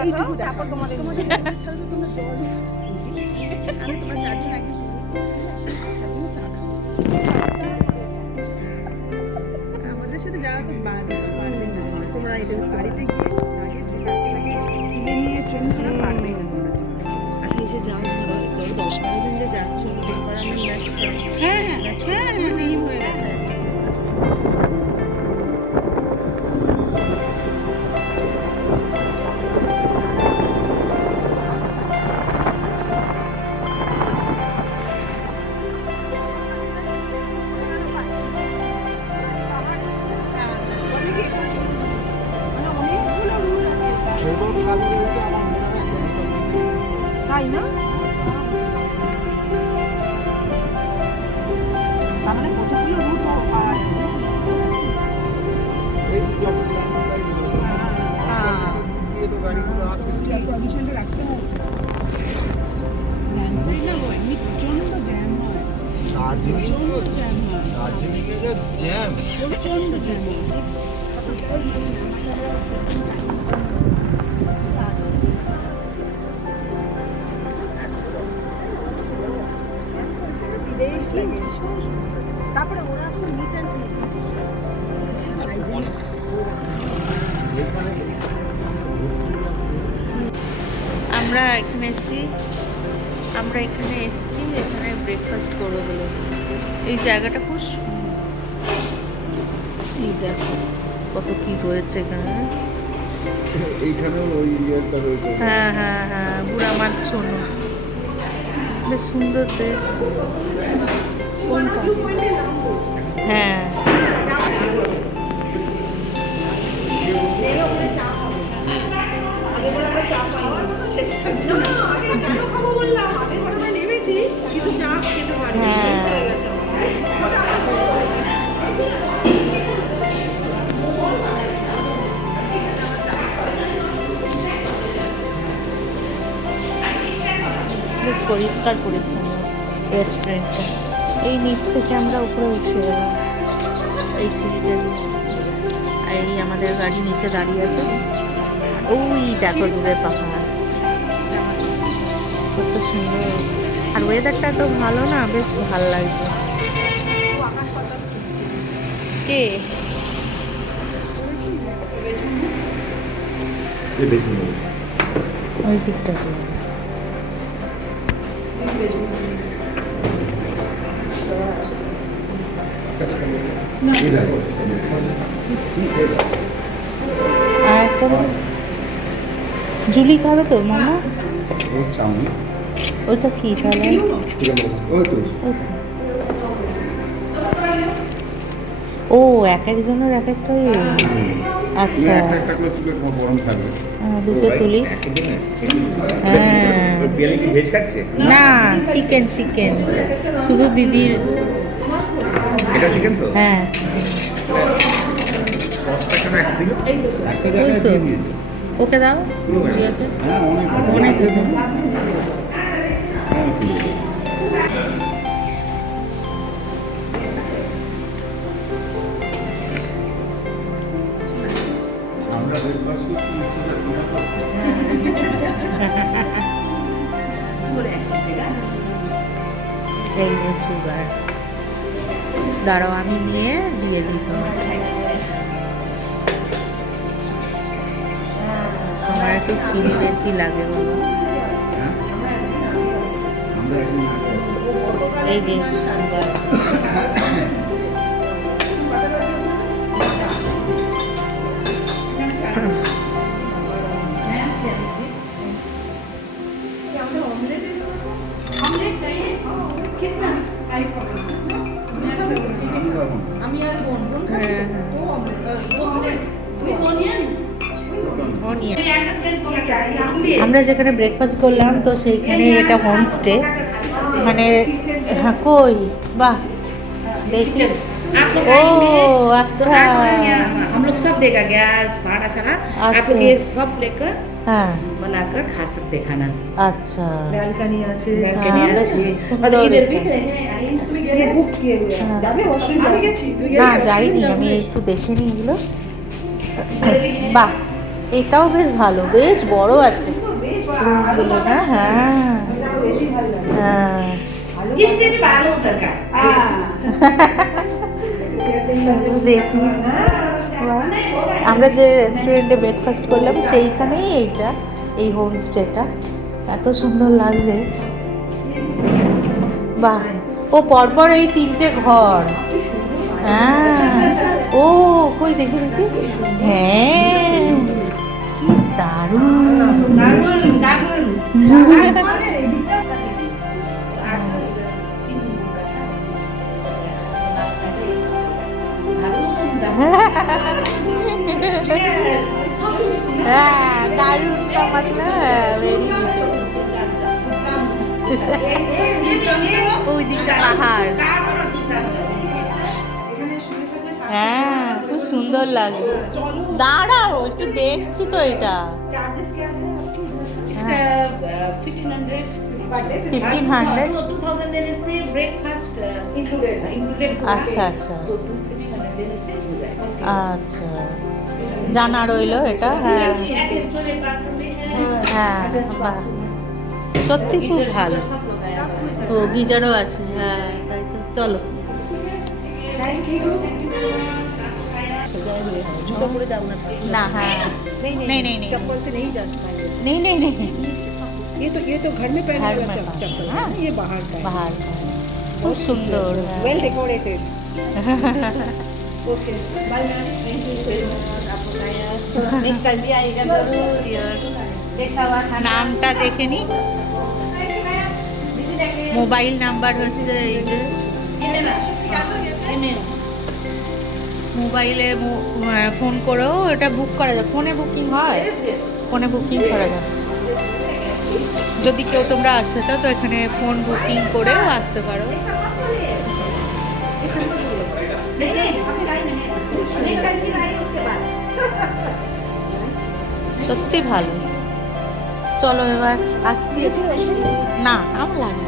এইটুকু তারপর তোমাদের তোমাদের ছাড়া তো তোমরা জল আমি তোমার চারজন একদিন আমাদের সাথে যাওয়া তো বাদ তোমরা এদের বাড়িতে গিয়ে তাই না? মানে কতগুলো রুট পাওয়া পারমিশনটা রাখতে হবে। ল্যান্ডস্লাইড না এমনি প্রচণ্ড জ্যাম হয়। দার্জিলিং জ্যাম প্রচণ্ড জ্যাম তারপরে ওরা তো মিট অ্যান্ড আমরা এখানে এসেছি। আমরা এখানে এসেছি এখানে ব্রেকফাস্ট করব বলে। এই জায়গাটা খুব সুন্দর। এই দেখো কত কি রয়েছে এখানে। এইখানেও ওই রয়েছে। হ্যাঁ হ্যাঁ হ্যাঁ বুড়া মাছ শোনো। বেশ সুন্দর দেখ। হ্যাঁ। বেশ পরিষ্কার পরিচ্ছন্ন রেস্টুরেন্টটা এই নিচ থেকে আমরা উপরে উঠে এলাম এই সিঁড়িটা আর এই আমাদের গাড়ি নিচে দাঁড়িয়ে আছে। ওই দেখো দূরে পাহাড়। কত সুন্দর। আর ওয়েদারটা তো ভালো না বেশ ভালো লাগছে। কে? ওই দিকটা আর জুলি খাবে তো মামা? ওইটা কি তাহলে। ও এক একজনের এক একটা ইয়ে। আচ্ছা। একটা হ্যাঁ, দুটো তুলি। হ্যাঁ। না চিকেন চিকেন শুধু দিদির। এটা চিকেন তো? হ্যাঁ। ওকে দাও। অনেক অনেক দাঁড়াও আমি নিয়ে দিয়ে দিই আমার একটু চিনি বেশি লাগে হ্যাঁ খাই। এই যে না। হ্যাঁ হ্যাঁ আমরা যেখানে ব্রেকফাস্ট করলাম তো সেইখানে এটা হোমস্টে মানে হ্যাঁ কই বাহ দেখি आप लोग ओ, आएंगे तो अच्छा। रात में यहाँ हम लोग सब देगा गैस भाड़ा सारा आप अच्छा। लोग ये सब लेकर হ্যাঁ। बनाकर खा सकते खाना अच्छा আছে। ব্যালকনি হ্যাঁ, আছে। মানে ইদের ভিতরে হ্যাঁ, হ্যাঁ। না যাইনি আমি একটু দেখে নিই এগুলো। বাহ এটাও বেশ ভালো বেশ বড় আছে। রুমগুলো হ্যাঁ হ্যাঁ। হ্যাঁ। আমরা যে রেস্টুরেন্টে ব্রেকফাস্ট করলাম সেইখানেই এইটা এই হোমস্টেটা এত সুন্দর লাগছে। বাহ! ও পরপর এই তিনটে ঘর। হ্যাঁ। ও কই দেখি দেখি। হ্যাঁ। দারুণ। হ্যাঁ দারুণ কা ভেরি ওই দিকটা পাহাড় হ্যাঁ খুব সুন্দর লাগে দাঁড়াও একটু দেখছি তো এটা আচ্ছা আচ্ছা। আচ্ছা জানা রইলো এটা হ্যাঁ रेस्टोरेंट बाथरूम भी है হ্যাঁ বাহ। সত্যি খুব ভালো सब लोग आए ও গিজারও আছে হ্যাঁ তাই তো চলো थैंक यू सजाए हुए हैं जूता पूरे जाओ ना না হ্যাঁ नहीं नहीं, नहीं, नहीं। चप्पल से नहीं जा पाएंगे নেই নেই নেই ये तो ये तो घर में पहनने घर वाला में चप- पहनने, चप्पल है हाँ। ना, ये बाहर का है বাহার খুব সুন্দর হ্যাঁ। Well decorated okay bye ma'am thank you so much आपको आया नेक्स्ट टाइम भी आएगा जरूर कैसा हुआ खाना নামটা দেখে নি মোবাইল নাম্বার হচ্ছে এই যে মোবাইলে ফোন করেও এটা বুক করা যায় ফোনে বুকিং হয় ফোনে বুকিং করা যায় যদি কেউ তোমরা আসতে চাও তো এখানে ফোন বুকিং করেও আসতে পারো সত্যি ভালো। চলো এবার আসছি। না আমার লাগবে